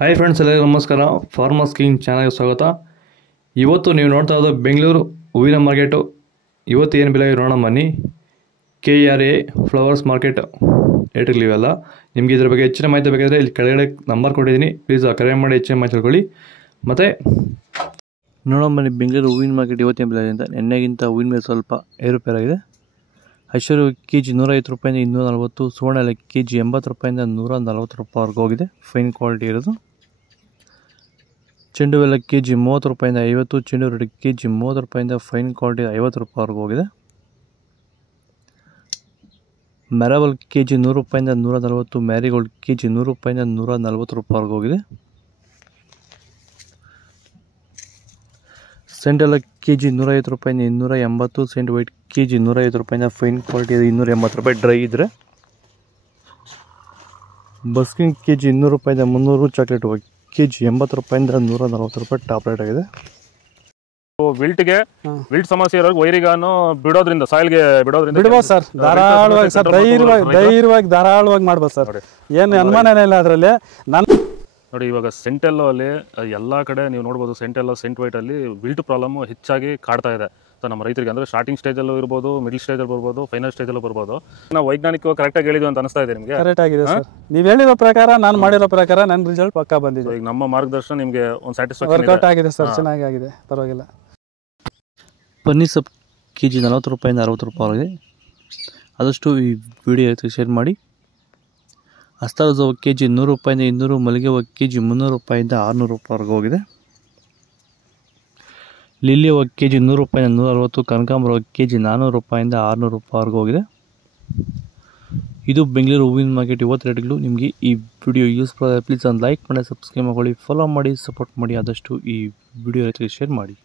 Hi friends, ಎಲ್ಲರಿಗೂ ನಮಸ್ಕಾರ. Farmers king ಚಾನಲ್ಗೆ ಸ್ವಾಗತ. ಇವತ್ತು ನೀವು ನೋಡ್ತಾ ಇರೋದು ಬೆಂಗಳೂರು ಹೂವಿನ ಮಾರ್ಕೆಟು. ಇವತ್ತು ಏನು ಬೆಲೆ ನೋಡೋಣ ಬನ್ನಿ. KRA ಫ್ಲವರ್ಸ್ ಮಾರ್ಕೆಟ್ ರೇಟ್ಗಳಿವೆಲ್ಲ. ನಿಮಗೆ ಇದ್ರ ಬಗ್ಗೆ ಹೆಚ್ಚಿನ ಮಾಹಿತಿ ಬೇಕಾದರೆ ಇಲ್ಲಿ ಕೆಳಗಡೆ ನಂಬರ್ ಕೊಟ್ಟಿದ್ದೀನಿ, ಪ್ಲೀಸ್ ಕರೆ ಮಾಡಿ ಹೆಚ್ಚಿನ ಮಾಹಿತಿ ತಿಳ್ಕೊಳ್ಳಿ. ಮತ್ತು ನೋಡೋಣ ಬನ್ನಿ, ಬೆಂಗಳೂರು ಹೂವಿನ ಮಾರ್ಕೆಟ್ ಇವತ್ತಿನ ಬೆಲೆ ಅಂತ ಎಣ್ಣೆಗಿಂತ ಹೂವಿನ ಮೇಲೆ ಸ್ವಲ್ಪ ಏರುಪೇರಾಗಿದೆ. ಐಶ್ವರ್ಯ ಕೆಜಿ 150 ರೂಪಾಯಿಂದ 240, ಸುವರ್ಣ ಎಲ್ಲ ಕೆಜಿ 80 ರೂಪಾಯಿಂದ 140 ರೂಪಾಯಿವರೆಗೂ ಹೋಗಿದೆ, ಫೈನ್ ಕ್ವಾಲಿಟಿ ಇರೋದು. ಚೆಂಡು ಎಲ್ಲ ಕೆಜಿ 30 ರೂಪಾಯಿಂದ 50, ಚೆಂಡು ರೆಡ್ ಕೆಜಿ 30 ರೂಪಾಯಿಂದ ಫೈನ್ ಕ್ವಾಲಿಟಿ 50 ರೂಪಾಯಿವರೆಗೂ ಹೋಗಿದೆ. ಮೆರವಲ್ ಕೆಜಿ 100 ರೂಪಾಯಿಂದ 140, ಮ್ಯಾರಿಗೋಲ್ಡ್ ಕೆಜಿ 100 ರೂಪಾಯಿಂದ 140 ರೂಪಾಯಿವರೆಗೂ ಹೋಗಿದೆ. ಸೆಂಟ್ ಎಲ್ಲ ಕೆಜಿ 150 ರೂಪಾಯಿಂದ 280, ಸೆಂಟ್ ವೈಟ್ ಕೆಜಿ 150 ರೂಪಾಯಿಂದ ಫೈನ್ ಕ್ವಾಲಿಟಿ 280 ರೂಪಾಯಿ ಡ್ರೈ ಇದ್ದರೆ. ಬಸ್ಕಿನ್ ಕೆಜಿ 200 ರೂಪಾಯಿಂದ 300, ಚಾಕ್ಲೇಟ್ ಕೆಜಿ 80 ರೂಪಾಯಿಂದ 140 ರೂಪಾಯಿ ಟಾಪ್ ರೇಟ್ ಆಗಿದೆ. ವಿಲ್ಟ್ ಸಮಸ್ಯೆ ಇರೋರು ವೈರಿಗಾನು ಬಿಡೋದ್ರಿಂದ ಸಾಯಿಲ್ಗೆ ಬಿಡ್ಬೋದು ಸರ್, ಧಾರಾಳವಾಗಿ ಸರ್, ಧೈರ್ಯವಾಗಿ ಧಾರಾಳವಾಗಿ ಮಾಡ್ಬೋದು ಸರ್, ಏನು ಅನುಮಾನನೇ ಇಲ್ಲ ಅದರಲ್ಲಿ. ನೋಡಿ, ಇವಾಗ ಸೆಂಟೆಲ್ಲೋ ಅಲ್ಲಿ ಎಲ್ಲ ಕಡೆ ನೀವು ನೋಡ್ಬೋದು, ಸೆಂಟೆಲ್ಲೋ ಸೆಂಟ್ ವೈಟ್ ಅಲ್ಲಿ ವಿಲ್ಟ್ ಪ್ರಾಬ್ಲಮ್ ಹೆಚ್ಚಾಗಿ ಕಾಡ್ತಾ ಇದೆ. ಸೊ ನಮ್ಮ ರೈತರಿಗೆ ಅಂದರೆ ಸ್ಟಾರ್ಟಿಂಗ್ ಸ್ಟೇಜಲ್ಲೂ ಇರ್ಬೋದು, ಮಿಡಲ್ ಸ್ಟೇಜಲ್ಲಿ ಬರ್ಬೋದು, ಫೈನಲ್ ಸ್ಟೇಜಲ್ಲೂ ಬರ್ಬೋದು. ನಾವು ವೈಜ್ಞಾನಿಕವಾಗಿ ಕರೆಕ್ಟಾಗಿ ಹೇಳಿದ್ವಿ ಅಂತ ಅನಿಸ್ತಾ ಇದೆ ನಿಮಗೆ? ಕರೆಕ್ಟ್ ಆಗಿದೆ ಸರ್, ನೀವು ಹೇಳಿರೋ ಪ್ರಕಾರ, ನಾನು ಮಾಡಿರೋ ಪ್ರಕಾರ ನನ್ನ ರಿಸಲ್ಟ್ ಪಕ್ಕಾ ಬಂದಿದೆ. ಈಗ ನಮ್ಮ ಮಾರ್ಗದರ್ಶನ ನಿಮಗೆ ಒಂದು ಸ್ಯಾಟಿಸ್ಫ್ಯಾಕ್ಷನ್ ವರ್ಕೌಟ್ ಆಗಿದೆ ಸರ್, ಚೆನ್ನಾಗಿದೆ, ಪರವಾಗಿಲ್ಲ. ಪನ್ನೀರ್ ಸೊಪ್ಪು ಕೆಜಿ 40 ರೂಪಾಯಿಂದ 60 ರೂಪಾಯಿ ಆಗಿದೆ. ಆದಷ್ಟು ಈ ವಿಡಿಯೋ ಶೇರ್ ಮಾಡಿ. ಹಸ್ತಾವಜ ಕೆಜಿ 100 ರೂಪಾಯಿಂದ 200, ಮಲ್ಲಿಗೆ ಹೂವು ಕೆಜಿ 300 ರೂಪಾಯಿಂದ 600 ರೂಪಾಯಿವರೆಗೂ ಹೋಗಿದೆ. ಲಿಲ್ಲಿ ಹೂವು ಕೆಜಿ 100 ರೂಪಾಯಿಂದ 160, ಕನಕಾಂಬರ ಕೆಜಿ 400 ರೂಪಾಯಿಂದ 600 ರೂಪಾಯಿವರೆಗೂ ಹೋಗಿದೆ. ಇದು ಬೆಂಗಳೂರು ಹೂವಿನ ಮಾರ್ಕೆಟ್ ಇವತ್ತು ರೇಟ್ಗಳು. ನಿಮಗೆ ಈ ವಿಡಿಯೋ ಯೂಸ್ಫುಲ್ ಆದರೆ ಪ್ಲೀಸ್ ಒಂದು ಲೈಕ್ ಮಾಡಿ, ಸಬ್ಸ್ಕ್ರೈಬ್ ಮಾಡಿ, ಫಾಲೋ ಮಾಡಿ, ಸಪೋರ್ಟ್ ಮಾಡಿ. ಆದಷ್ಟು ಈ ವಿಡಿಯೋ ಶೇರ್ ಮಾಡಿ.